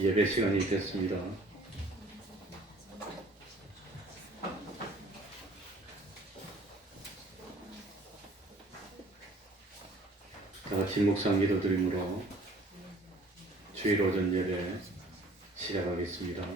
예배 시간이 됐습니다. 다 같이 묵상 기도드림으로 주일 오전 예배 시작하겠습니다.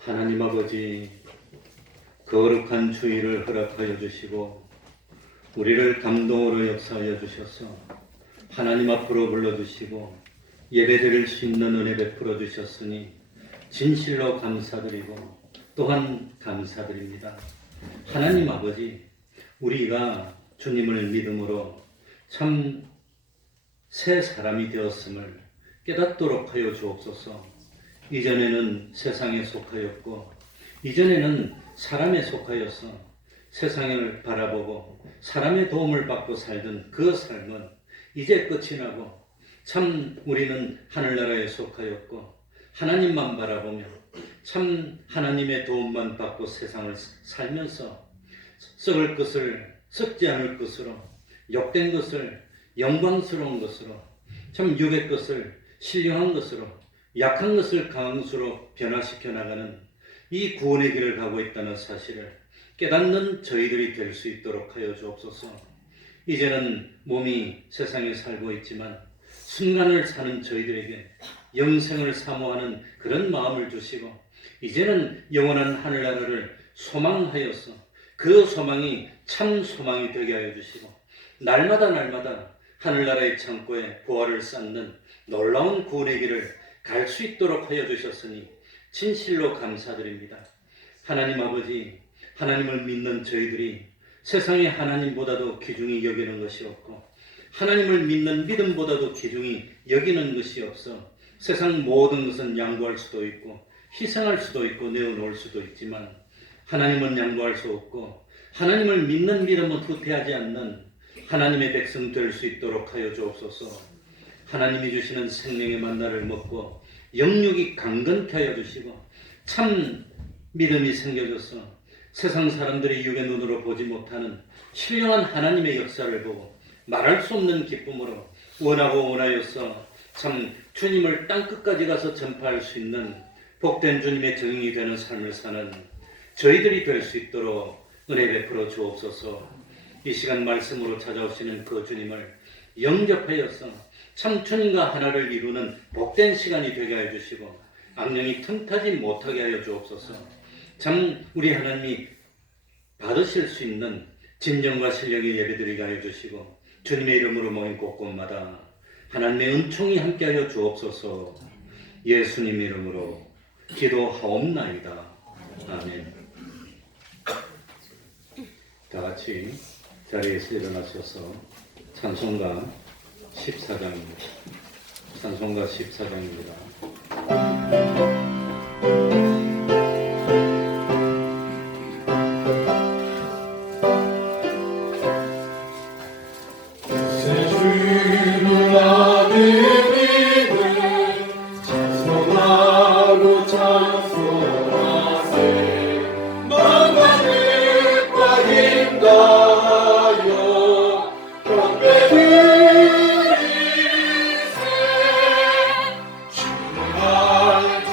하나님 아버지, 거룩한 주일을 허락하여 주시고 우리를 감동으로 역사하여 주셔서 하나님 앞으로 불러주시고 예배드릴 수 있는 은혜 베풀어 주셨으니 진실로 감사드리고 또한 감사드립니다. 하나님 아버지, 우리가 주님을 믿음으로 참 새 사람이 되었음을 깨닫도록 하여 주옵소서. 이전에는 세상에 속하였고 이전에는 사람에 속하여서 세상을 바라보고 사람의 도움을 받고 살던 그 삶은 이제 끝이 나고 참 우리는 하늘나라에 속하였고 하나님만 바라보며 참 하나님의 도움만 받고 세상을 살면서 썩을 것을 썩지 않을 것으로, 욕된 것을 영광스러운 것으로, 참 육의 것을 신령한 것으로, 약한 것을 강한 것으로 변화시켜 나가는 이 구원의 길을 가고 있다는 사실을 깨닫는 저희들이 될 수 있도록 하여 주옵소서. 이제는 몸이 세상에 살고 있지만 순간을 사는 저희들에게 영생을 사모하는 그런 마음을 주시고 이제는 영원한 하늘나라를 소망하여서 그 소망이 참 소망이 되게 하여 주시고 날마다 하늘나라의 창고에 보화를 쌓는 놀라운 구원의 길을 갈 수 있도록 하여 주셨으니 진실로 감사드립니다. 하나님 아버지, 하나님을 믿는 저희들이 세상의 하나님보다도 귀중히 여기는 것이 없고 하나님을 믿는 믿음보다도 귀중히 여기는 것이 없어 세상 모든 것은 양보할 수도 있고 희생할 수도 있고 내어놓을 수도 있지만 하나님은 양보할 수 없고 하나님을 믿는 믿음은 후퇴하지 않는 하나님의 백성 될 수 있도록 하여 주옵소서. 하나님이 주시는 생명의 만나를 먹고 영육이 강건케 하여 주시고 참 믿음이 생겨져서 세상 사람들이 육의 눈으로 보지 못하는 신령한 하나님의 역사를 보고 말할 수 없는 기쁨으로 원하고 원하여서 참 주님을 땅끝까지 가서 전파할 수 있는 복된 주님의 증인이 되는 삶을 사는 저희들이 될 수 있도록 은혜 베풀어 주옵소서. 이 시간 말씀으로 찾아오시는 그 주님을 영접하여서 참 주님과 하나를 이루는 복된 시간이 되게 하여 주시고 악령이 틈타지 못하게 하여 주옵소서. 참 우리 하나님이 받으실 수 있는 진정과 실력의 예배드리게 하여 주시고 주님의 이름으로 모인 곳곳마다 하나님의 은총이 함께하여 주옵소서. 예수님 이름으로 기도하옵나이다. 아멘. 다 같이 자리에서 일어나셔서 찬송가 14장입니다. 찬송가 14장입니다. 주만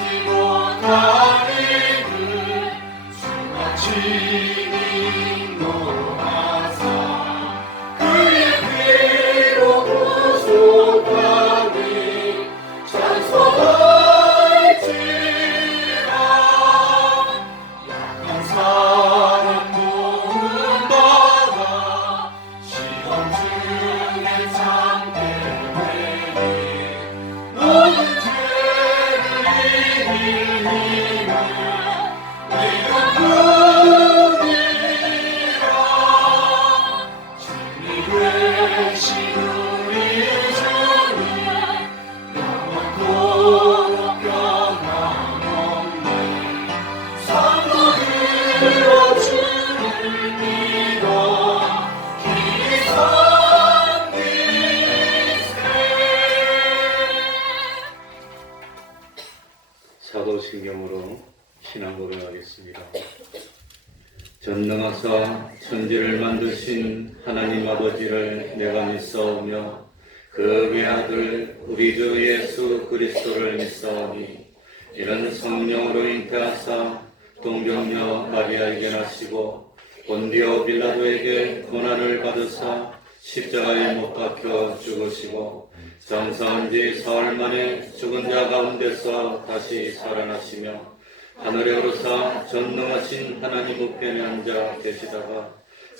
전능하사 천지를 만드신 하나님 아버지를 내가 믿사오며 그 외아들 우리 주 예수 그리스도를 믿사오니 이는 성령으로 잉태하사 동정녀 마리아에게 나시고 본디오 빌라도에게 고난을 받으사 십자가에 못 박혀 죽으시고 장사한 지 사흘 만에 죽은 자 가운데서 다시 살아나시며 하늘에 오르사 전능하신 하나님 우편에 앉아 계시다가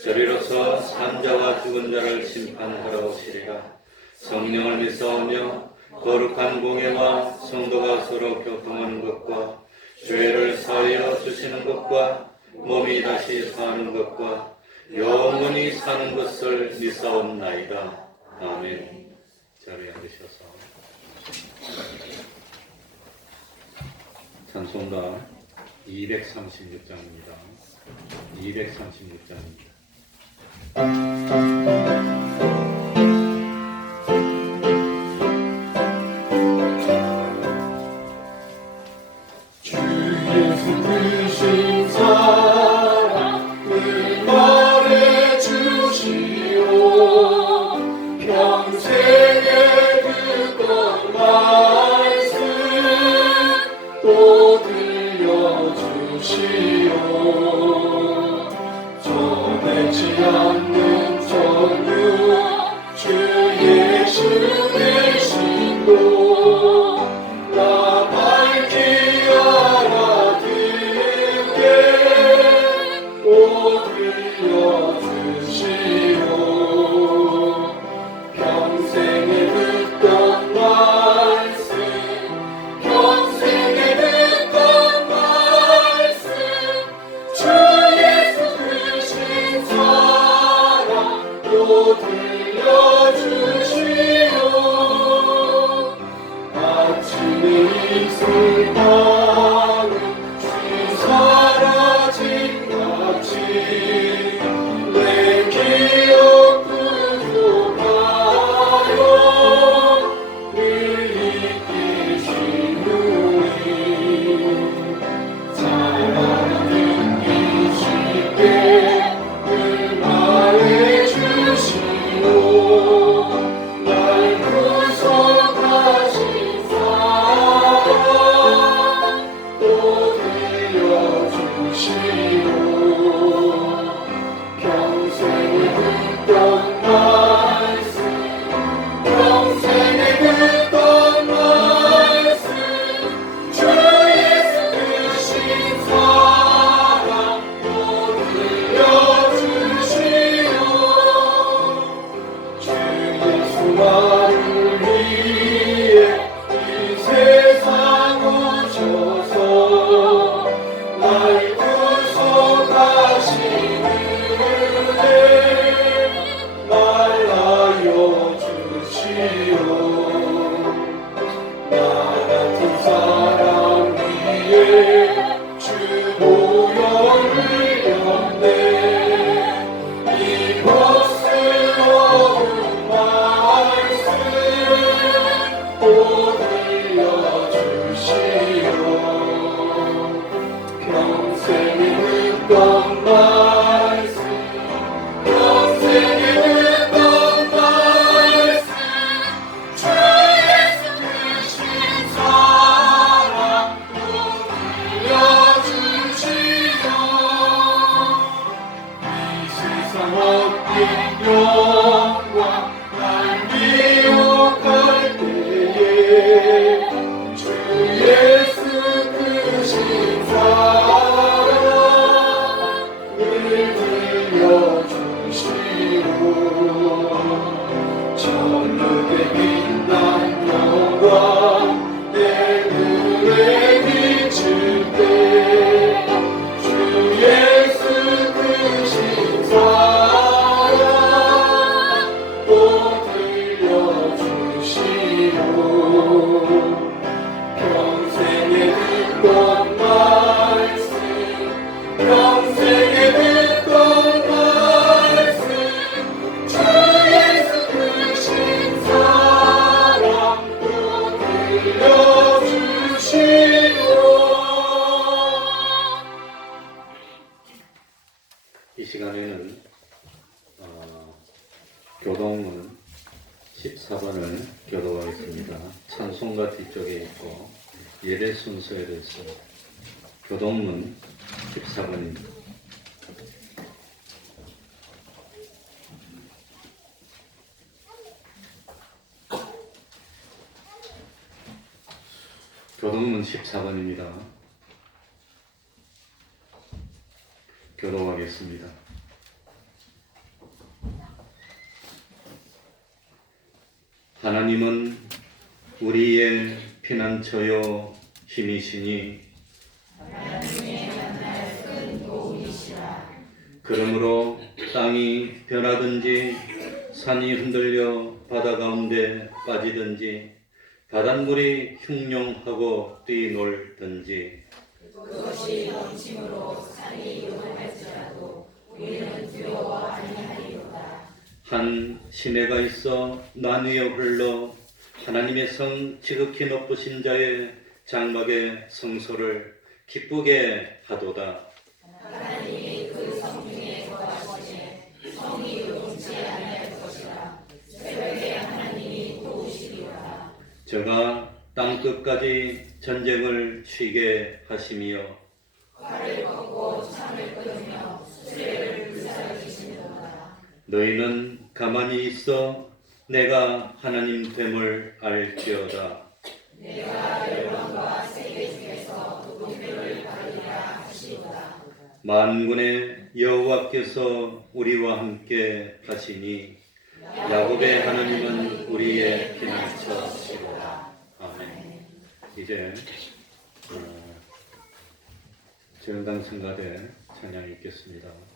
저리로서 산자와 죽은 자를 심판하러 오시리라. 성령을 믿사오며 거룩한 공예와 성도가 서로 교통하는 것과 죄를 사하여 주시는 것과 몸이 다시 사는 것과 영원히 사는 것을 믿사옵나이다. 아멘. 자리에 앉으셔서 찬송가 236장입니다. 236장입니다. 주 예수 크신 사랑을 말해주시오. 평생에 듣던 말씀 또 들려주시오. 전해지 않는 전율 주 예수 되신도 나 밝히 알아듣게 또 들려주시오. 평생에 듣던 말씀 평생에 듣던 말씀 주 예수 크신 사랑 또 들려주시오. 아침에 있을 밤은 주 사라진 같이 내 기억 부족하여 늘 잊기 쉬우니 사랑은 쉽게 늘 말해주시오. 날 구속하신 사랑 또 들려주시오. 평생에 듣던 말씀 평생에 듣던 말씀 주 예수 크신 사랑 또 들려주시오. 주 예수 나를 위해 이 세상 오셔서 날 구속하시는 은혜 날 알려 주시오. 나 같은 사람 위에 주 보혈 흘렸네. 이 복스러운 말씀 또 들려주시오. 평생에 듣던 말씀 평생에 듣던 말씀 주 예수 크신 사랑 또 들려주시오. 이 세상 얻긴 영광 날 미혹할 때에 주 예수 크신 사랑을 들려주시오. 저녁에 빛난 영광 내 눈에 비칠 때 주 예수 크신 사랑 교동은 14번을 교도하겠습니다. 찬송가 뒤쪽에 있고 예배 순서에 대해서 교동문 14번입니다. 교동문 14번입니다. 교도하겠습니다. 하나님은 우리의 피난처요 힘이시니 그러므로 땅이 변하든지 산이 흔들려 바다 가운데 빠지든지 바닷물이 흉룡하고 뛰놀든지 그것이 넘침으로 산이 요동할지라도 우리는 두려워 아니하리로다. 한 시내가 있어 나뉘어 흘러 하나님의 성 지극히 높으신 자의 장막의 성소를 기쁘게 하도다. 하나님이 그 성중에 거하시되 성이 요동치 아니할 것이라. 새벽에 하나님이 도우시리로다. 저가 땅 끝까지 전쟁을 쉬게 하시며 활을 꺾고 창을 끊으며 수레를 불사르시는도다. 너희는 가만히 있어 내가 하나님 됨을 알지어다. 내가 열방과 세계 중에서 높임을 받으리라 하시도다. 만군의 여호와께서 우리와 함께 하시니 야곱의 하나님은 우리의 피난처시로다. 아멘. 이제 정당 성가대 찬양 읽겠습니다. 우리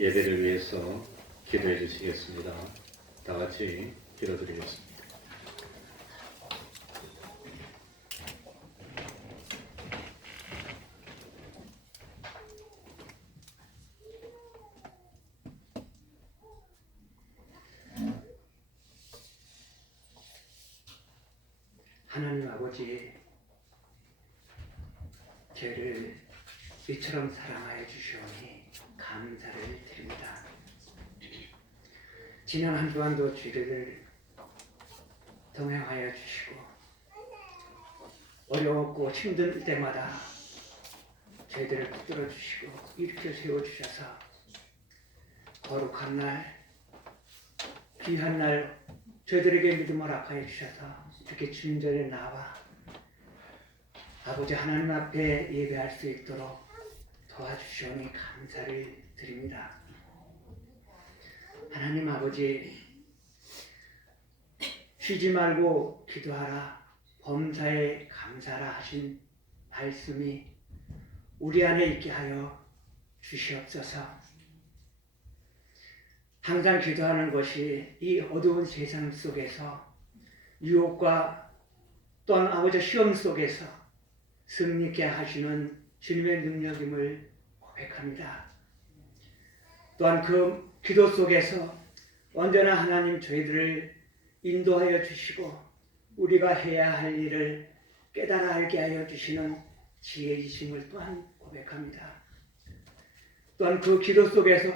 예배를 위해서 기도해 주시겠습니다. 다 같이 기도드리겠습니다. 하나님 아버지, 저를 이처럼 사랑하여 주시오니 감사를 드립니다. 지난 한 주간도 저를 동행하여 주시고 어려웠고 힘든 때마다 저희들을 붙들어 주시고 일으켜 세워주셔서 거룩한 날, 귀한 날 저희들에게 믿음을 합하여 주셔서 이렇게 주님 전에 나와 아버지 하나님 앞에 예배할 수 있도록 도와주시오니 감사를 드립니다. 하나님 아버지, 쉬지 말고 기도하라, 범사에 감사라 하신 말씀이 우리 안에 있게 하여 주시옵소서. 항상 기도하는 것이 이 어두운 세상 속에서 유혹과 또한 아버지 시험 속에서 승리케 하시는 주님의 능력임을 고백합니다. 또한 그 기도 속에서 언제나 하나님 저희들을 인도하여 주시고 우리가 해야 할 일을 깨달아 알게 하여 주시는 지혜이심을 또한 고백합니다. 또한 그 기도 속에서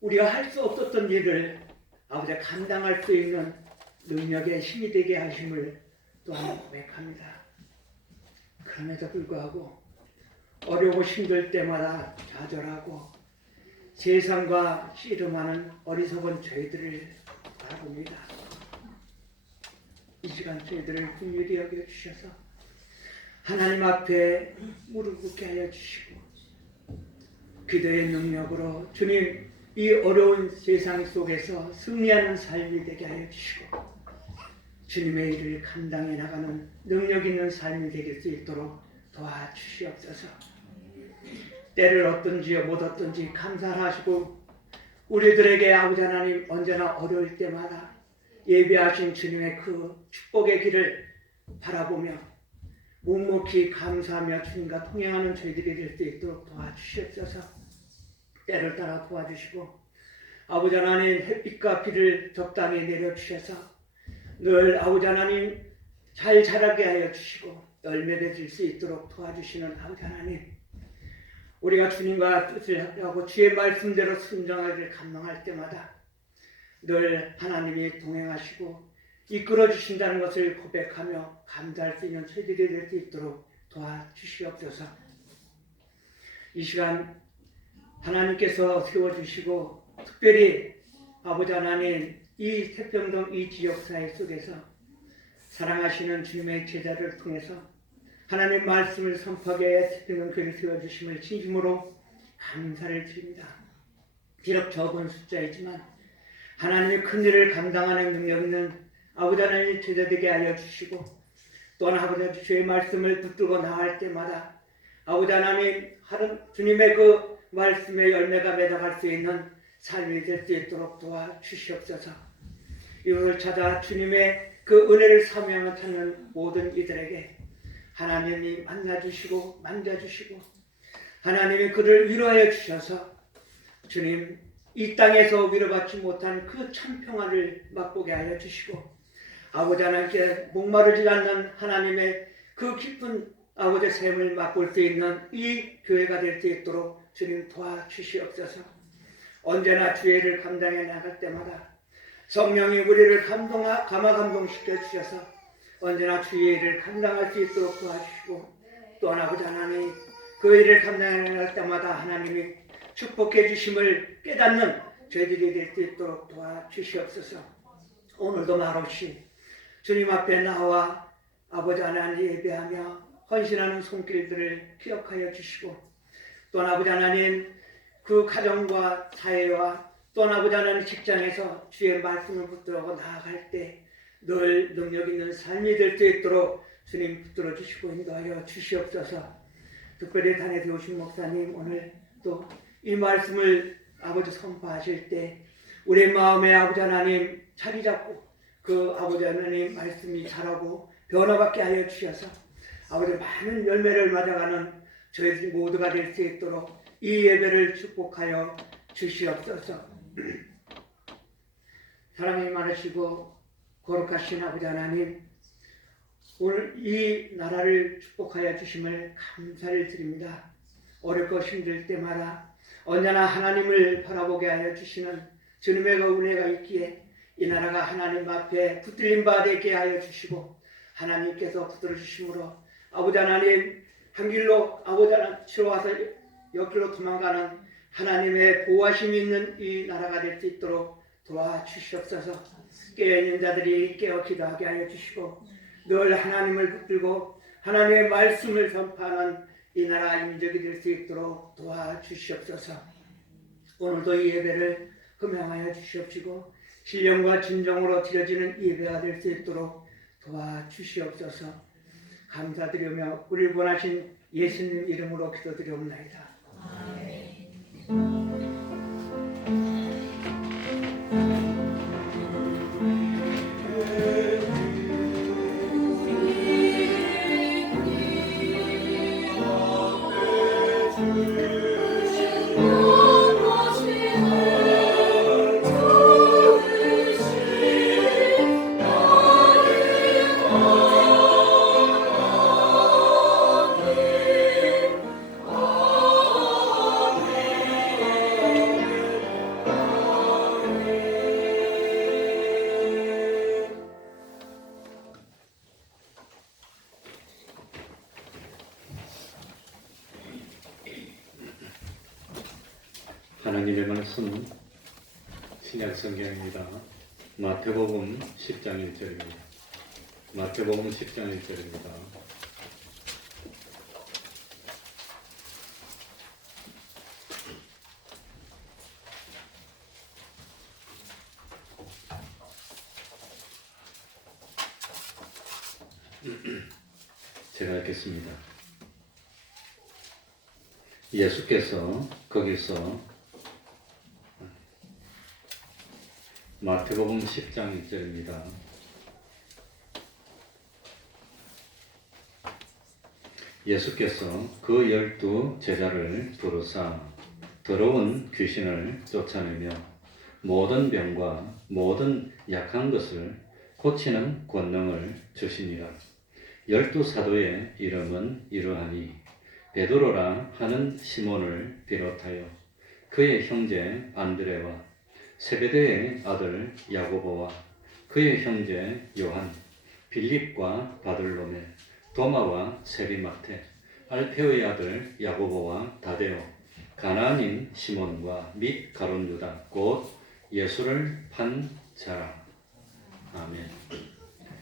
우리가 할 수 없었던 일을 아버지 감당할 수 있는 능력의 힘이 되게 하심을 또한 고백합니다. 그럼에도 불구하고 어려고 힘들 때마다 좌절하고 세상과 씨름하는 어리석은 저희들을 바라봅니다. 이 시간 저희들을 긍휼히 여겨주셔서 하나님 앞에 무릎 꿇게 하여 주시고 기도의 능력으로 주님 이 어려운 세상 속에서 승리하는 삶이 되게 하여 주시고 주님의 일을 감당해 나가는 능력 있는 삶이 되길 수 있도록 도와주시옵소서. 때를 얻든지 못 얻든지 감사하시고 우리들에게 아버지 하나님 언제나 어려울 때마다 예배하신 주님의 그 축복의 길을 바라보며 묵묵히 감사하며 주님과 통행하는 저희들이 될 수 있도록 도와주시옵소서. 때를 따라 도와주시고 아버지 하나님 햇빛과 비를 적당히 내려주셔서 늘 아버지 하나님 잘 자라게 하여 주시고 열매 맺을 수 있도록 도와주시는 아버지 하나님, 우리가 주님과 뜻을 하고 주의 말씀대로 순종하기를 감망할 때마다 늘 하나님이 동행하시고 이끌어 주신다는 것을 고백하며 감사할 수 있는 저희들이 될 수 있도록 도와주시옵소서. 이 시간 하나님께서 세워주시고 특별히 아버지 하나님 이 태평동 이 지역사회 속에서 사랑하시는 주님의 제자를 통해서 하나님 말씀을 선포하게 태평동 교회를 세워주심을 진심으로 감사를 드립니다. 비록 적은 숫자이지만 하나님의 큰 일을 감당하는 능력 있는 아버지 하나님 제자되게 알려주시고 또한 아버지 주의 말씀을 붙들고 나갈 때마다 아버지 하나님 주님의 그 말씀의 열매가 맺어갈 수 있는 삶이 될 수 있도록 도와주시옵소서. 이것을 찾아 주님의 그 은혜를 사모하며 찾는 모든 이들에게 하나님이 만나주시고 만져주시고 하나님이 그를 위로하여 주셔서 주님 이 땅에서 위로받지 못한 그 참 평화를 맛보게 하여 주시고 아버지 하나님께 목마르지 않는 하나님의 그 깊은 아버지의 샘을 맛볼 수 있는 이 교회가 될 수 있도록 주님 도와주시옵소서. 언제나 주의를 감당해 나갈 때마다 성령이 우리를 감화감동시켜 주셔서 언제나 주의 일을 감당할 수 있도록 도와주시고 또한 아버지 하나님 그 일을 감당해 나갈 때마다 하나님이 축복해 주심을 깨닫는 저희들이 될 수 있도록 도와주시옵소서. 오늘도 말없이 주님 앞에 나와 아버지 하나님 예배하며 헌신하는 손길들을 기억하여 주시고 또한 아버지 하나님 그 가정과 사회와 또한 아버지 하나님 직장에서 주의 말씀을 붙들고 나아갈 때 늘 능력 있는 삶이 될 수 있도록 주님 붙들어 주시고 인도하여 주시옵소서. 특별히 단에 되오신 목사님 오늘 또 이 말씀을 아버지 선포하실 때 우리 마음에 아버지 하나님 자리 잡고 그 아버지 하나님 말씀이 자라고 변화받게 하여 주셔서 아버지 많은 열매를 맞아가는 저희들 모두가 될 수 있도록 이 예배를 축복하여 주시옵소서. 사랑이 많으시고 거룩하신 아버지 하나님, 오늘 이 나라를 축복하여 주심을 감사를 드립니다. 어렵고 힘들 때마다 언제나 하나님을 바라보게 하여 주시는 주님의 그 은혜가 있기에 이 나라가 하나님 앞에 붙들림 바 되게 하여 주시고 하나님께서 붙들어 주심으로 아버지 하나님 한 길로 아버지 하나님 치러와서 옆길로 도망가는 하나님의 보호하심이 있는 이 나라가 될 수 있도록 도와주시옵소서. 깨어있는 자들이 깨어 기도하게 하여 주시고 늘 하나님을 붙들고 하나님의 말씀을 선포하는 이 나라 민족이 될 수 있도록 도와주시옵소서. 오늘도 이 예배를 흠양하여 주시옵시고 신령과 진정으로 드려지는 예배가 될 수 있도록 도와주시옵소서. 감사드리며 우리를 원하신 예수님 이름으로 기도드리옵나이다. 하나님의 말씀은 신약성경입니다. 마태복음 10장 1절입니다. 마태복음 10장 1절입니다. 제가 읽겠습니다. 예수께서 거기서 마태복음 10장 1절입니다. 예수께서 그 12 제자를 부르사 더러운 귀신을 쫓아내며 모든 병과 모든 약한 것을 고치는 권능을 주시니라. 12 사도의 이름은 이러하니 베드로라 하는 시몬을 비롯하여 그의 형제 안드레와 세베대의 아들 야고보와 그의 형제 요한, 빌립과 바들로메, 도마와 세리마테, 알페오의 아들 야고보와 다데오, 가나안인 시몬과 및 가룟 유다 곧 예수를 판 자라. 아멘.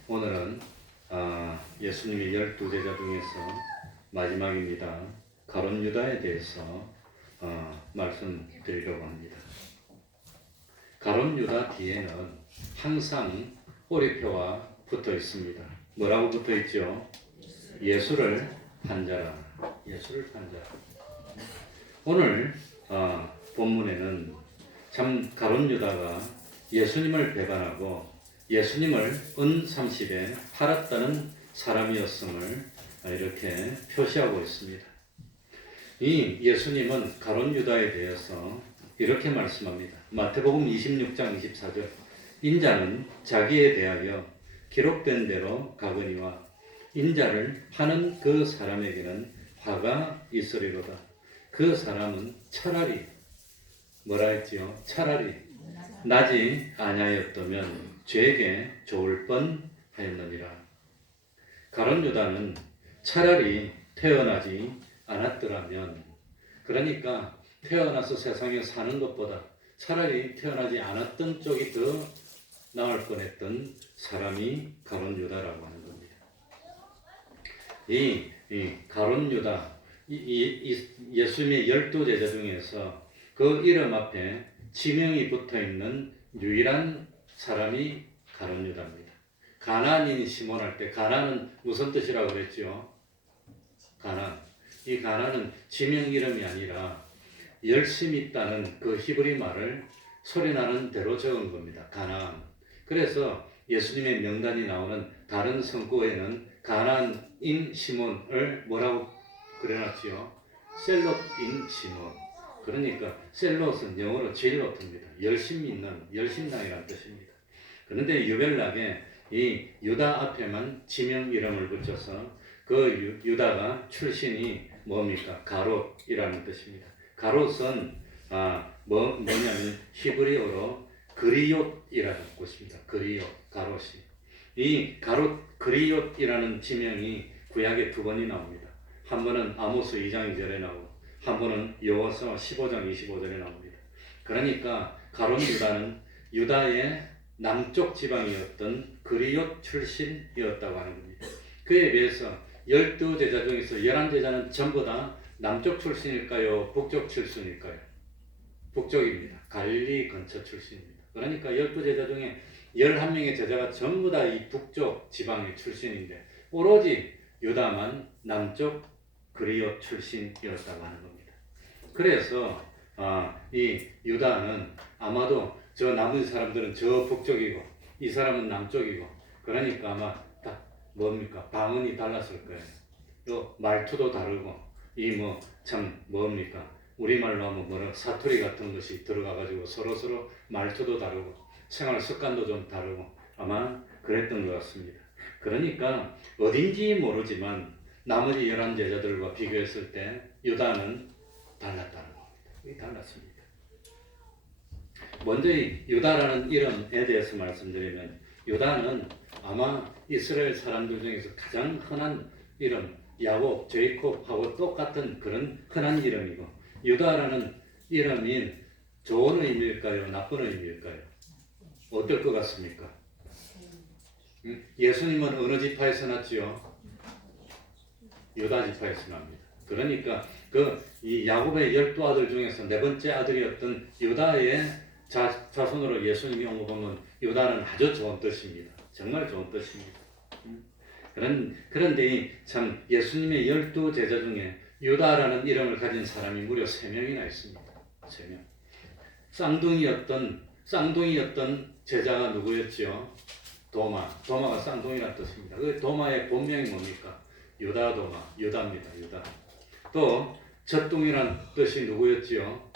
오늘은 예수님의 12제자 중에서 마지막입니다. 가룟 유다에 대해서 말씀드리려고 합니다. 가룟 유다 뒤에는 항상 꼬리표가 붙어 있습니다. 뭐라고 붙어 있죠? 예수를 판자라. 예수를 판자라. 오늘 본문에는 참 가룟 유다가 예수님을 배반하고 예수님을 은 30에 팔았다는 사람이었음을 이렇게 표시하고 있습니다. 이 예수님은 가룟 유다에 대해서 이렇게 말씀합니다. 마태복음 26장 24절 인자는 자기에 대하여 기록된 대로 가거니와 인자를 파는 그 사람에게는 화가 있으리로다. 그 사람은 차라리 뭐라 했지요? 차라리 나지 아니하였다면 죄에게 좋을 뻔하였느니라. 가룟 유다는 차라리 태어나지 않았더라면, 그러니까 태어나서 세상에 사는 것보다 차라리 태어나지 않았던 쪽이 더 나을 뻔했던 사람이 가룟 유다라고 하는 겁니다. 이 가룟 유다, 예수님의 12제자 중에서 그 이름 앞에 지명이 붙어있는 유일한 사람이 가룟 유다입니다. 가나안인 시몬 할 때 가나는 무슨 뜻이라고 그랬죠? 가난. 이 가나는 지명 이름이 아니라 열심히 있다는 그 히브리 말을 소리나는 대로 적은 겁니다. 가나안. 그래서 예수님의 명단이 나오는 다른 성구에는 가나안인 시몬을 뭐라고 그려놨지요? 셀롯인 시몬. 그러니까 셀롯은 영어로 제일로트입니다. 열심히 있는 열심당이라는 뜻입니다. 그런데 유별나게 이 유다 앞에만 지명 이름을 붙여서 그 유다가 출신이 뭡니까? 가롯이라는 뜻입니다. 가롯은 뭐냐면 히브리어로 그리옷이라는 곳입니다. 그리옷, 가롯이. 이 가롯 그리옷이라는 지명이 구약에 2번이 나옵니다. 한 번은 아모스 2장 2절에 나오고 한 번은 여호수아 15장 25절에 나옵니다. 그러니까 가롯 유다는 유다의 남쪽 지방이었던 그리옷 출신이었다고 하는 겁니다. 그에 비해서 12제자 중에서 11제자는 전부 다 남쪽 출신일까요? 북쪽 출신일까요? 북쪽입니다. 갈릴리 근처 출신입니다. 그러니까 12제자 중에 11명의 제자가 전부 다 이 북쪽 지방의 출신인데 오로지 유다만 남쪽 그리옷 출신이었다고 하는 겁니다. 그래서 이 유다는 아마도 저 나머지 사람들은 저 북쪽이고 이 사람은 남쪽이고 그러니까 아마 다 뭡니까? 방언이 달랐을 거예요. 또 말투도 다르고 이 뭐 참 뭡니까? 우리말로 하면 뭐라 사투리 같은 것이 들어가가지고 서로 말투도 다르고 생활 습관도 좀 다르고 아마 그랬던 것 같습니다. 그러니까 어딘지 모르지만 나머지 11제자들과 비교했을 때 유다는 달랐다는 겁니다. 이게 달랐습니다. 먼저 이 유다라는 이름에 대해서 말씀드리면 유다는 아마 이스라엘 사람들 중에서 가장 흔한 이름 야곱, 제이콥하고 똑같은 그런 흔한 이름이고 유다라는 이름이 좋은 의미일까요? 나쁜 의미일까요? 어떨 것 같습니까? 예수님은 어느 지파에서 났지요? 유다 지파에서 납니다. 그러니까 이 야곱의 12아들 중에서 4번째 아들이었던 유다의 자손으로 예수님이 온 거 보면 유다는 아주 좋은 뜻입니다. 정말 좋은 뜻입니다. 그런데 참 예수님의 12제자 중에 유다라는 이름을 가진 사람이 무려 3명이나 있습니다. 3명. 쌍둥이였던 제자가 누구였지요? 도마가 쌍둥이라는 뜻입니다. 그 도마의 본명이 뭡니까? 유다입니다. 유다. 또 젖둥이라는 뜻이 누구였지요?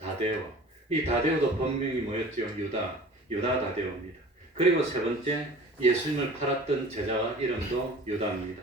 다데오. 이 다데오도 본명이 뭐였지요? 유다 다데오입니다. 그리고 3번째 예수님을 팔았던 제자 이름도 유다입니다.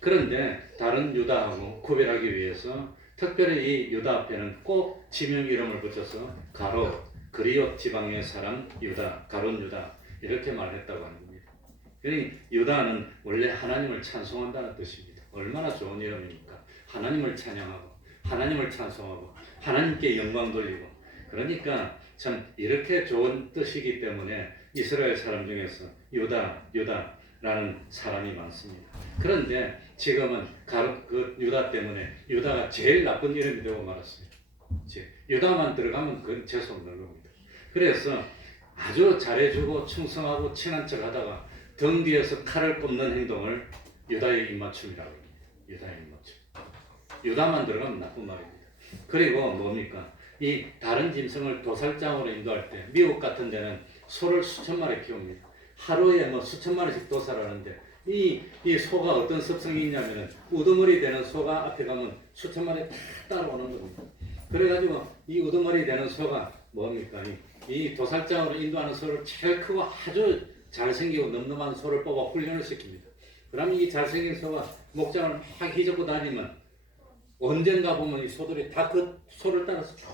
그런데 다른 유다하고 구별하기 위해서 특별히 이 유다 앞에는 꼭 지명 이름을 붙여서 가롯, 그리옷 지방의 사람 유다, 가롯 유다 이렇게 말했다고 하는 겁니다. 그러니 유다는 원래 하나님을 찬송한다는 뜻입니다. 얼마나 좋은 이름입니까? 하나님을 찬양하고 하나님을 찬송하고 하나님께 영광 돌리고 그러니까 참 이렇게 좋은 뜻이기 때문에 이스라엘 사람 중에서 유다라는 사람이 많습니다. 그런데 지금은 그 유다 때문에 유다가 제일 나쁜 이름이 되고 말았습니다. 유다만 들어가면 그건 재수 없는 겁니다. 그래서 아주 잘해주고 충성하고 친한 척 하다가 등 뒤에서 칼을 꼽는 행동을 유다의 입맞춤이라고 합니다. 유다의 입맞춤. 유다만 들어가면 나쁜 말입니다. 그리고 뭡니까? 이 다른 짐승을 도살장으로 인도할 때 미국 같은 데는 소를 수천 마리 키웁니다. 하루에 뭐 수천 마리씩 도살하는데 이 소가 어떤 습성이 있냐면은 우두머리 되는 소가 앞에 가면 수천 마리 다 따라오는 겁니다. 그래가지고 이 우두머리 되는 소가 뭡니까? 이 도살장으로 인도하는 소를 제일 크고 아주 잘생기고 늠름한 소를 뽑아 훈련을 시킵니다. 그러면 이 잘생긴 소가 목장을 확 휘젓고 다니면 언젠가 보면 이 소들이 다 그 소를 따라서 쭉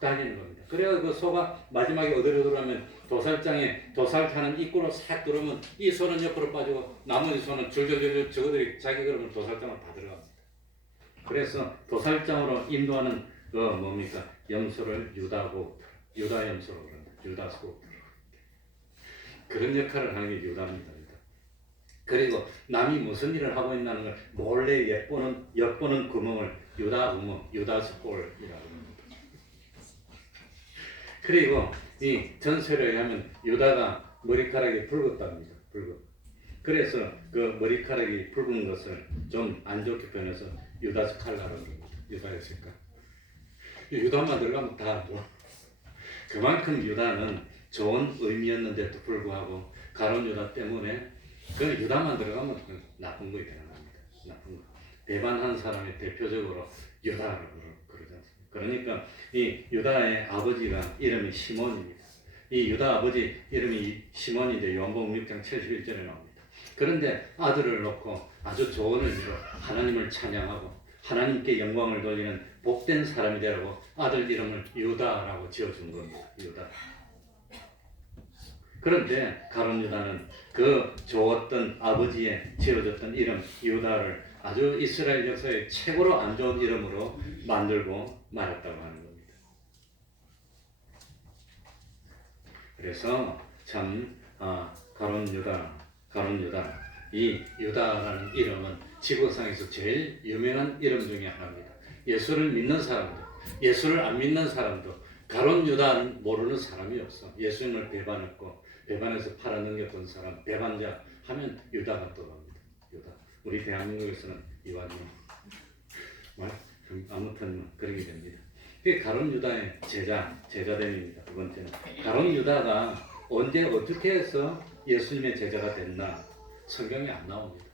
다니는 겁니다. 그래서 그 소가 마지막에 어디로 들어가면 도살장에 도살타는 입구로 싹 들어오면 이 소는 옆으로 빠지고 나머지 소는 줄줄줄 저들이 자기 그러면 도살장으로 다 들어갑니다. 그래서 도살장으로 인도하는 그 뭡니까? 염소를 유다 염소로 그럽니다. 유다소 그런 역할을 하는 게 유다입니다. 그리고 남이 무슨 일을 하고 있다는 걸 몰래 엿보는 구멍을 유다 구멍, 유다 스폴이라고 합니다. 그리고 이 전설에 의하면 유다가 머리카락이 붉었답니다. 그래서 그 머리카락이 붉은 것을 좀 안 좋게 변해서 유다스 칼라라고 합니다. 유다의 색깔. 유다만 들어가면 다 안 좋아. 그만큼 유다는 좋은 의미였는데도 불구하고 가룟 유다 때문에 그 유다만 들어가면 나쁜 거에 되는 겁니다. 나쁜 거. 배반한 사람의 대표적으로 유다라고 그러지 않습니까? 그러니까 이 유다의 아버지가 이름이 시몬입니다. 이 유다 아버지 이름이 시몬인데 요한복음 6장 71절에 나옵니다. 그런데 아들을 놓고 아주 좋은 의미로 하나님을 찬양하고 하나님께 영광을 돌리는 복된 사람이 되라고 아들 이름을 유다라고 지어준 겁니다. 유다. 그런데 가룟 유다는 그 좋았던 아버지의 지어졌던 이름 유다를 아주 이스라엘 역사의 최고로 안 좋은 이름으로 만들고 말았다고 하는 겁니다. 그래서 참 가룟 유다 이 유다라는 이름은 지구상에서 제일 유명한 이름 중에 하나입니다. 예수를 믿는 사람들, 예수를 안 믿는 사람도 가룟 유다는 모르는 사람이 없어. 예수님을 배반해서 팔아넘겼던 사람, 배반자 하면 유다가 떠납니다. 유다. 우리 대한민국에서는 이완용. 아무튼 그렇게 됩니다. 그게 가룟 유다의 제자됨입니다. 두 번째는 가룟 유다가 언제 어떻게 해서 예수님의 제자가 됐나 성경에 안 나옵니다.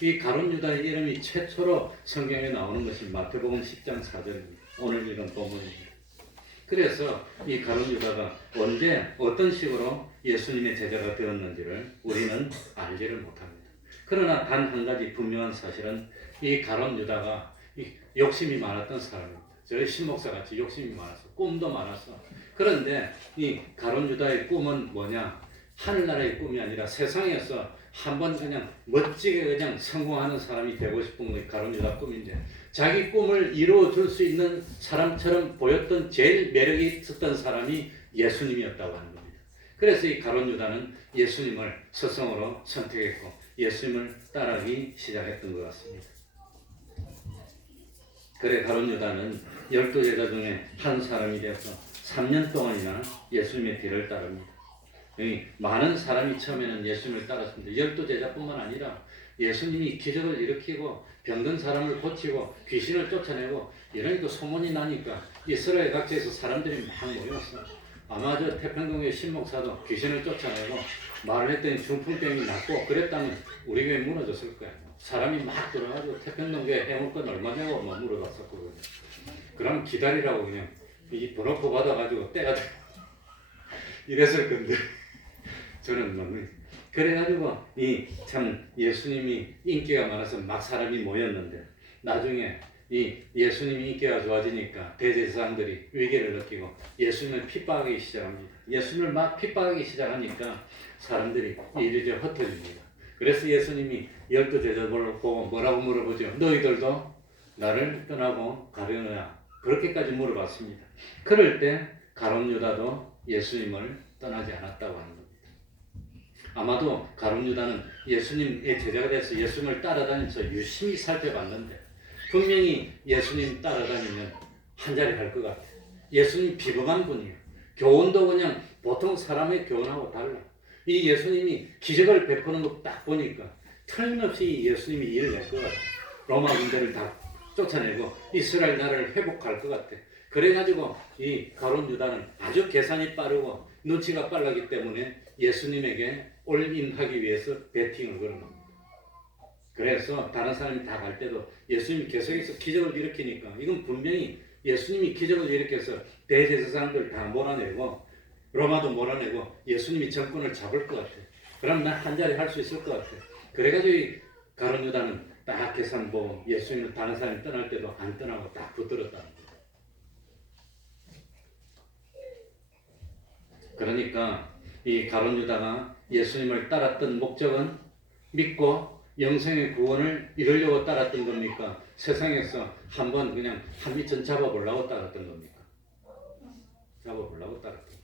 이 가룟 유다의 이름이 최초로 성경에 나오는 것이 마태복음 10장 4절입니다. 오늘 읽은 본문입니다. 그래서 이 가룟 유다가 언제 어떤 식으로 예수님의 제자가 되었는지를 우리는 알지를 못합니다. 그러나 단 한 가지 분명한 사실은 이 가룟 유다가 욕심이 많았던 사람입니다. 저희 신목사 같이 욕심이 많았어. 꿈도 많았어. 그런데 이 가룟 유다의 꿈은 뭐냐? 하늘나라의 꿈이 아니라 세상에서 한번 그냥 멋지게 그냥 성공하는 사람이 되고 싶은 게 가룟 유다 꿈인데 자기 꿈을 이루어 줄 수 있는 사람처럼 보였던 제일 매력이 있었던 사람이 예수님이었다고 하는 겁니다. 그래서 이 가룟 유다는 예수님을 스승으로 선택했고 예수님을 따르기 시작했던 것 같습니다. 그래 가룟 유다는 12제자 중에 한 사람이 되어서 3년 동안이나 예수님의 뒤를 따릅니다. 많은 사람이 처음에는 예수님을 따랐습니다. 12제자뿐만 아니라 예수님이 기적을 일으키고 병든 사람을 고치고 귀신을 쫓아내고 이러니까 소문이 나니까 이스라엘 각지에서 사람들이 막 모였어. 아마 저 태평동의 신목사도 귀신을 쫓아내고 말을 했더니 중풍병이 낫고 그랬다면 우리 교회 무너졌을 거야. 사람이 막 들어가지고 태평동교회 해물권 얼마 되고 뭐 물어봤었거든요. 그럼 기다리라고 그냥 이 번호표 받아가지고 때가 돼. 이랬을 건데 저는 뭐 그래가지고 이 참 예수님이 인기가 많아서 막 사람이 모였는데 나중에 이 예수님이 인기가 좋아지니까 대제사장들이 위기를 느끼고 예수님을 핍박하기 시작합니다. 예수님을 막 핍박하기 시작하니까 사람들이 이리저리 흩어집니다. 그래서 예수님이 12제자들을 보고 뭐라고 물어보죠? 너희들도 나를 떠나고 가려느냐? 그렇게까지 물어봤습니다. 그럴 때 가룟 유다도 예수님을 떠나지 않았다고 하는 겁니다. 아마도 가룟 유다는 예수님의 제자가 돼서 예수님을 따라다니면서 유심히 살펴봤는데 분명히 예수님 따라다니면 한 자리 갈 것 같아요. 예수님 비범한 분이에요. 교훈도 그냥 보통 사람의 교훈하고 달라. 이 예수님이 기적을 베푸는 거 딱 보니까 틀림없이 예수님이 일을 낼 것 같아요. 로마 군대를 다 쫓아내고 이스라엘 나라를 회복할 것 같아. 그래가지고 이 가룟 유다는 아주 계산이 빠르고 눈치가 빨라기 때문에 예수님에게 올인하기 위해서 배팅을 걸은 겁니다. 그래서 다른 사람이 다 갈 때도 예수님이 계속해서 기적을 일으키니까 이건 분명히 예수님이 기적을 일으켜서 대제사장들 다 몰아내고 로마도 몰아내고 예수님이 정권을 잡을 것 같아. 그럼 난 한 자리 할 수 있을 것 같아. 그래가지고 이 가룟 유다는 딱 계산 보고 예수님을 다른 사람이 떠날 때도 안 떠나고 딱 붙들었다는 거예요. 그러니까 이 가룟 유다가 예수님을 따랐던 목적은 믿고 영생의 구원을 이루려고 따랐던 겁니까? 세상에서 한번 그냥 한 미천 잡아보려고 따랐던 겁니까? 잡아보려고 따랐던 겁니다.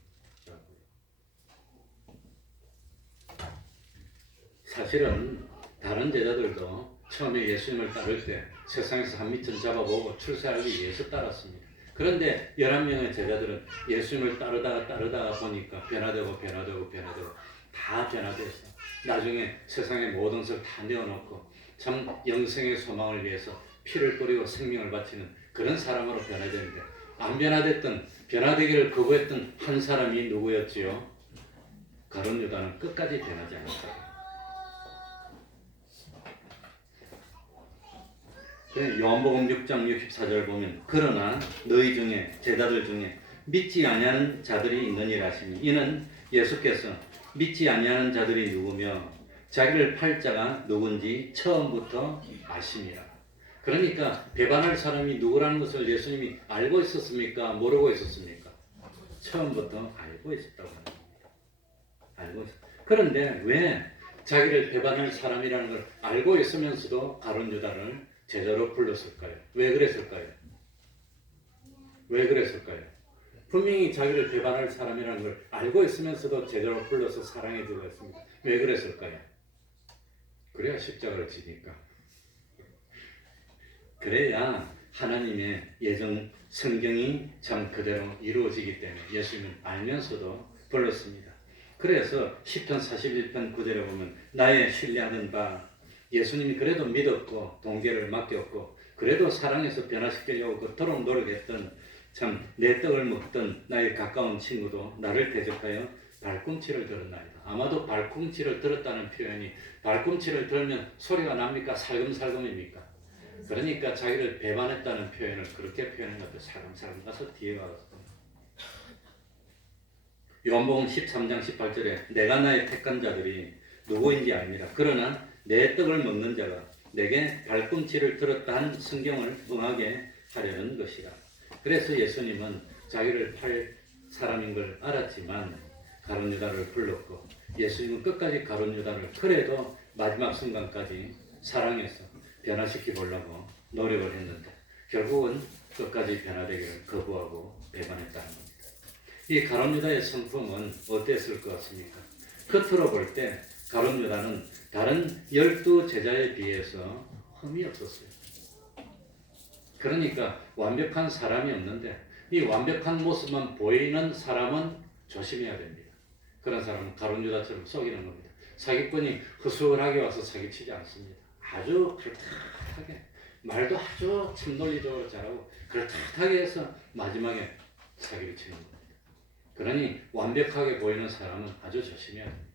사실은 다른 제자들도 처음에 예수님을 따를 때 세상에서 한 미천 잡아보고 출세하기 위해서 따랐습니다. 그런데 11명의 제자들은 예수님을 따르다가 보니까 변화되고 다 변화됐어. 나중에 세상의 모든 것을 다 내어놓고 참 영생의 소망을 위해서 피를 뿌리고 생명을 바치는 그런 사람으로 변화되는데 안 변화됐던 변화되기를 거부했던 한 사람이 누구였지요? 가룟 유다는 끝까지 변하지 않았다. 요한복음 6장 64절 보면 그러나 너희 중에 제자들 중에 믿지 아니하는 자들이 있느니라 하시니 이는 예수께서 믿지 아니하는 자들이 누구며 자기를 팔 자가 누군지 처음부터 아심이라. 그러니까 배반할 사람이 누구라는 것을 예수님이 알고 있었습니까? 모르고 있었습니까? 처음부터 알고 있었다고 합니다. 알고 있었. 그런데 왜 자기를 배반할 사람이라는 걸 알고 있으면서도 가룟 유다를 제자로 불렀을까요? 왜 그랬을까요? 왜 그랬을까요? 분명히 자기를 배반할 사람이라는 걸 알고 있으면서도 제자로 불러서 사랑해주고 했습니다. 왜 그랬을까요? 그래야 십자가를 지니까. 그래야 하나님의 예정 성경이 참 그대로 이루어지기 때문에 예수님은 알면서도 불렀습니다. 그래서 시편 41편 9절에 보면 나의 신뢰하는 바 예수님이 그래도 믿었고 동계를 맡겼고 그래도 사랑해서 변화시키려고 그토록 노력했던 참 내 떡을 먹던 나의 가까운 친구도 나를 대적하여 발꿈치를 들었나이다. 아마도 발꿈치를 들었다는 표현이 발꿈치를 들면 소리가 납니까? 살금살금입니까? 그러니까 자기를 배반했다는 표현을 그렇게 표현한 것도 살금살금 가서 뒤에 가서 요한복음 13장 18절에 내가 나의 택한 자들이 누구인지 압니다. 그러나 내 떡을 먹는 자가 내게 발꿈치를 들었다 한 성경을 응하게 하려는 것이라. 그래서 예수님은 자기를 팔 사람인 걸 알았지만 가룟 유다를 불렀고 예수님은 끝까지 가룟 유다를 그래도 마지막 순간까지 사랑해서 변화시켜 보려고 노력을 했는데 결국은 끝까지 변화되기를 거부하고 배반했다는 겁니다. 이 가룟 유다의 성품은 어땠을 것 같습니까? 겉으로 볼 때 가룟 유다는 다른 12 제자에 비해서 흠이 없었어요. 그러니까 완벽한 사람이 없는데 이 완벽한 모습만 보이는 사람은 조심해야 됩니다. 그런 사람은 가룟 유다처럼 속이는 겁니다. 사기꾼이 허술하게 와서 사기치지 않습니다. 아주 그럴듯하게 말도 아주 참논리적으로 잘하고 그럴듯하게 해서 마지막에 사기를 치는 겁니다. 그러니 완벽하게 보이는 사람은 아주 조심해야 됩니다.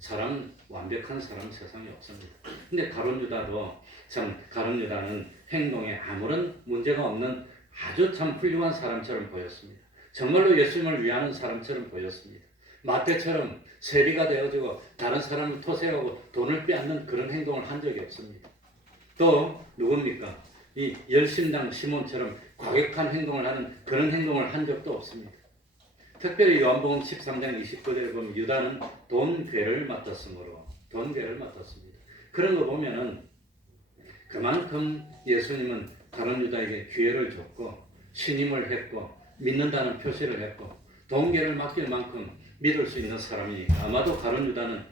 사람은 완벽한 사람은 세상에 없습니다. 근데 가룟 유다도 참 가룟 유다는 행동에 아무런 문제가 없는 아주 참 훌륭한 사람처럼 보였습니다. 정말로 예수님을 위하는 사람처럼 보였습니다. 마태처럼 세리가 되어지고 다른 사람을 토세하고 돈을 빼앗는 그런 행동을 한 적이 없습니다. 또 누굽니까? 이 열심당 시몬처럼 과격한 행동을 하는 그런 행동을 한 적도 없습니다. 특별히 요한복음 13장 29절에 보면 유다는 돈괴를 맡았으므로 돈괴를 맡았습니다. 그런 거 보면은 그만큼 예수님은 가룟 유다에게 기회를 줬고 신임을 했고 믿는다는 표시를 했고 돈괴를 맡길 만큼 믿을 수 있는 사람이 아마도 가룟 유다는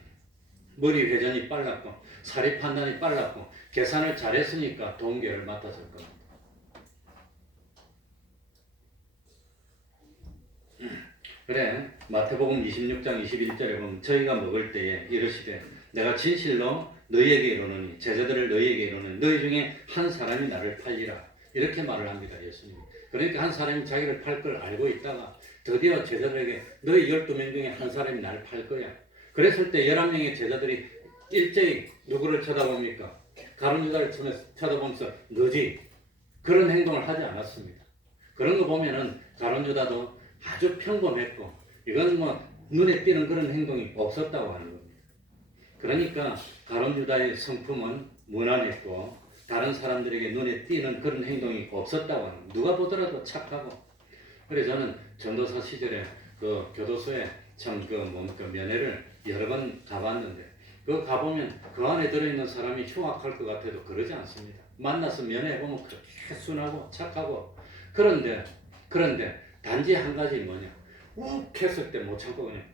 머리 회전이 빨랐고 사리 판단이 빨랐고 계산을 잘했으니까 돈괴를 맡았을 겁니다. 그래 마태복음 26장 21절에 보면 저희가 먹을 때에 이르시되 내가 진실로 너희에게 이르노니 제자들을 너희에게 이르노니 너희 중에 한 사람이 나를 팔리라 이렇게 말을 합니다. 예수님이. 그러니까 한 사람이 자기를 팔 걸 알고 있다가 드디어 제자들에게 너희 12명 중에 한 사람이 나를 팔 거야. 그랬을 때 11명의 제자들이 일제히 누구를 쳐다봅니까? 가룟 유다를 쳐다보면서 너지 그런 행동을 하지 않았습니다. 그런 거 보면은 가룟 유다도 아주 평범했고 이건 뭐 눈에 띄는 그런 행동이 없었다고 하는 겁니다. 그러니까 가룟 유다의 성품은 무난했고 다른 사람들에게 눈에 띄는 그런 행동이 없었다고 하는 겁니다. 누가 보더라도 착하고. 그래서 저는 전도사 시절에 그 교도소에 참 그 면회를 여러 번 가봤는데 그 가보면 그 안에 들어있는 사람이 흉악할 것 같아도 그러지 않습니다. 만나서 면회해보면 그렇게 순하고 착하고 그런데 단지 한 가지 뭐냐 욱 했을 때 못 참고 그냥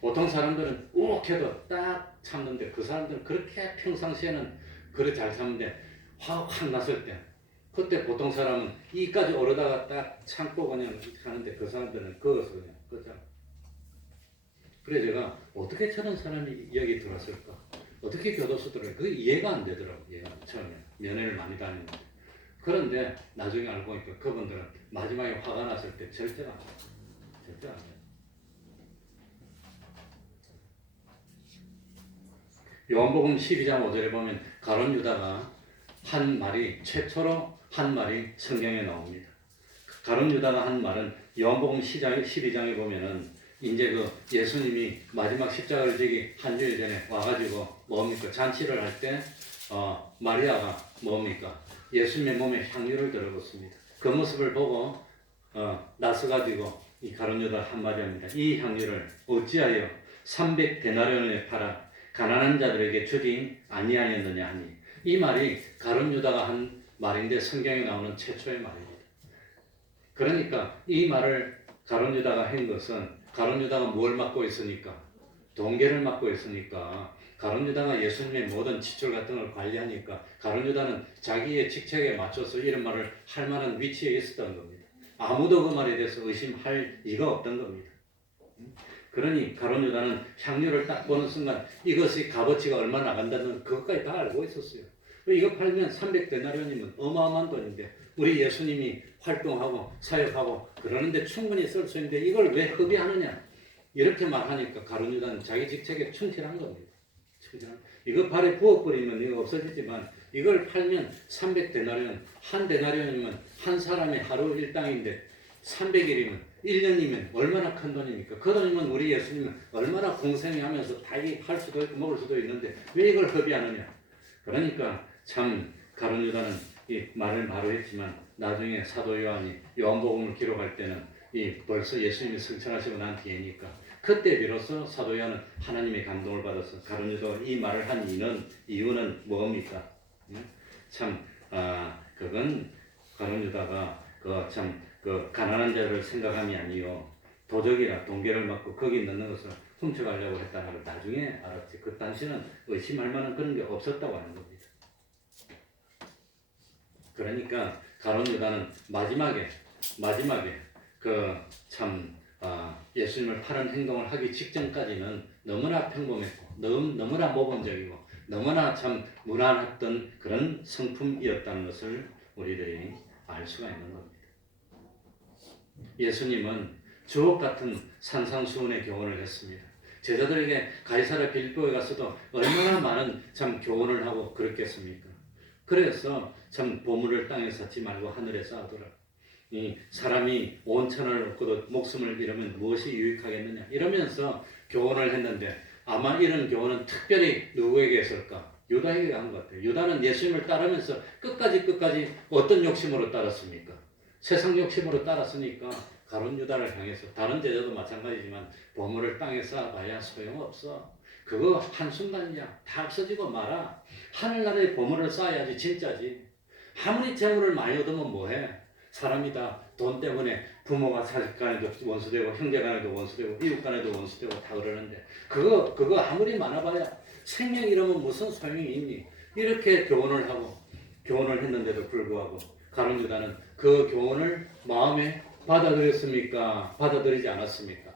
보통 사람들은 욱 해도 딱 참는데 그 사람들은 그렇게 평상시에는 그래 잘 참는데 확 났을 때 그때 보통 사람은 이까지 오르다가 딱 참고 그냥 하는데 그 사람들은 그것을 그냥 끄잖아. 그래 제가 어떻게 저런 사람이 여기 들어왔을까? 어떻게 교도소들을 그 이해가 안 되더라고요. 처음에 면회를 많이 다녔는데 그런데 나중에 알고 보니까 그분들은 마지막에 화가 났을 때 절대로 안 해요. 절대 안 해요. 요한복음 12장 5절에 보면 가룟 유다가 한 말이 최초로 한 말이 성경에 나옵니다. 가룟 유다가 한 말은 요한복음 12장에 보면은 이제 그 예수님이 마지막 십자가를 지기 한 주일 전에 와가지고 뭡니까? 잔치를 할 때 마리아가 뭡니까? 예수님의 몸에 향유를 들어붓습니다. 그 모습을 보고 나서가지고 이 가룟 유다 한마디 합니다. 이 향유를 어찌하여 300데나리온에 팔아 가난한 자들에게 주지 아니하였느냐 하니, 이 말이 가룟 유다가 한 말인데 성경에 나오는 최초의 말입니다. 그러니까 이 말을 가룟 유다가 한 것은, 가룟 유다가 뭘 맡고 있으니까? 동계를 맡고 있으니까. 가룟 유다가 예수님의 모든 지출 같은 걸 관리하니까 가룟 유다는 자기의 직책에 맞춰서 이런 말을 할 만한 위치에 있었던 겁니다. 아무도 그 말에 대해서 의심할 이가 없던 겁니다. 그러니 가룟 유다는 향유를 딱 보는 순간 이것이 값어치가 얼마 나간다는 그것까지 다 알고 있었어요. 이거 팔면 300데나리온이면 어마어마한 돈인데 우리 예수님이 활동하고 사역하고 그러는데 충분히 쓸 수 있는데 이걸 왜 허비하느냐, 이렇게 말하니까 가룟 유다는 자기 직책에 충실한 겁니다. 이거 발에 부어버리면 이거 없어지지만 이걸 팔면 300데나리온, 한 데나리온이면 한 사람의 하루 일당인데 300일이면 1년이면 얼마나 큰 돈입니까? 그 돈이면 우리 예수님은 얼마나 공생이 하면서 다 할 수도 있고 먹을 수도 있는데 왜 이걸 허비하느냐. 그러니까 참 가룟 유다는 이 말을 바로 했지만 나중에 사도 요한이 요한복음을 기록할 때는 이 벌써 예수님이 승천하시고 난 뒤에니까 그때 비로소 사도 요한은 하나님의 감동을 받아서 가룟 유다가 이 말을 한 이유는 뭡니까? 그건 가룟 유다가 그 가난한 자를 생각함이 아니요 도적이나 동계를 맞고 거기 넣는 것을 훔쳐가려고 했다는 걸 나중에 알았지. 그 당시는 의심할 만한 그런 게 없었다고 하는 겁니다. 그러니까 가룟 유다는 마지막에 예수님을 파는 행동을 하기 직전까지는 너무나 평범했고 너무나 모범적이고 너무나 참 무난했던 그런 성품이었다는 것을 우리들이 알 수가 있는 겁니다. 예수님은 주옥 같은 산상수훈의 교훈을 했습니다. 제자들에게 가이사랴 빌보에 가서도 얼마나 많은 참 교훈을 하고 그랬겠습니까? 그래서 참 보물을 땅에 쌓지 말고 하늘에 쌓아두라. 이 사람이 온 천을 얻고도 목숨을 잃으면 무엇이 유익하겠느냐 이러면서 교훈을 했는데 아마 이런 교훈은 특별히 누구에게 했을까? 유다에게 한 것 같아요. 유다는 예수님을 따르면서 끝까지 어떤 욕심으로 따랐습니까? 세상 욕심으로 따랐으니까 가룟 유다를 향해서, 다른 제자도 마찬가지지만 보물을 땅에 쌓아봐야 소용없어. 그거 한순간이야. 다 없어지고 말아. 하늘나라에 보물을 쌓아야지 진짜지. 아무리 재물을 많이 얻으면 뭐해? 사람이다. 돈 때문에 부모가 자식 간에도 원수되고 형제 간에도 원수되고 이웃 간에도 원수되고 다 그러는데 그거 아무리 많아봐야 생명 잃으면 무슨 소용이 있니? 이렇게 교훈을 했는데도 불구하고 가룟 유다는 그 교훈을 마음에 받아들였습니까? 받아들이지 않았습니까?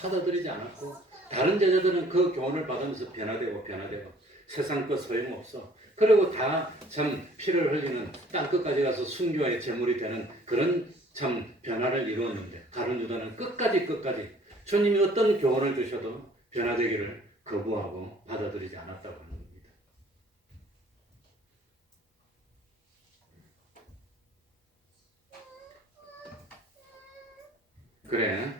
받아들이지 않았고 다른 제자들은 그 교훈을 받으면서 변화되고 세상 것 소용없어. 그리고 다 참 피를 흘리는 땅끝까지 가서 순교의 제물이 되는 그런 참 변화를 이루었는데 가룟 유다는 끝까지 주님이 어떤 교훈을 주셔도 변화되기를 거부하고 받아들이지 않았다고 하는 겁니다. 그래,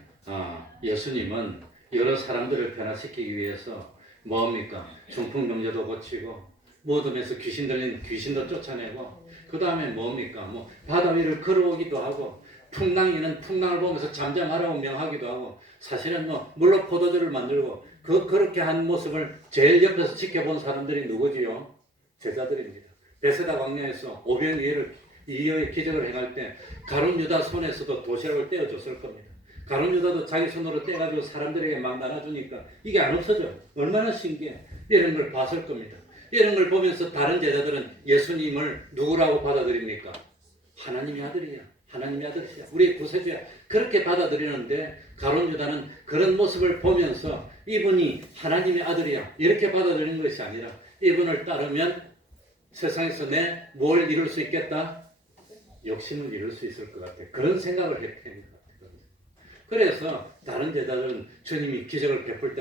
예수님은 여러 사람들을 변화시키기 위해서 뭡니까? 중풍병자도 고치고 무덤에서 귀신 들린 귀신도 쫓아내고 그 다음에 뭡니까? 바다 위를 걸어오기도 하고 풍랑이는 풍랑을 보면서 잠잠하라고 명하기도 하고 사실은 물로 포도주를 만들고 그렇게 한 모습을 제일 옆에서 지켜본 사람들이 누구지요? 제자들입니다. 베세다 광야에서 오병이어의 기적을 행할 때 가룟 유다 손에서도 도시락을 떼어줬을 겁니다. 가룟 유다도 자기 손으로 떼가지고 사람들에게 막 나눠주니까 이게 안 없어져요. 얼마나 신기해. 이런 걸 봤을 겁니다. 이런 걸 보면서 다른 제자들은 예수님을 누구라고 받아들입니까? 하나님의 아들이야. 하나님의 아들이야. 우리의 구세주야. 그렇게 받아들이는데 가룟 유다는 그런 모습을 보면서 이분이 하나님의 아들이야. 이렇게 받아들이는 것이 아니라 이분을 따르면 세상에서 뭘 이룰 수 있겠다? 욕심을 이룰 수 있을 것 같아. 그런 생각을 했던 것 같아요. 그래서 다른 제자들은 주님이 기적을 베풀 때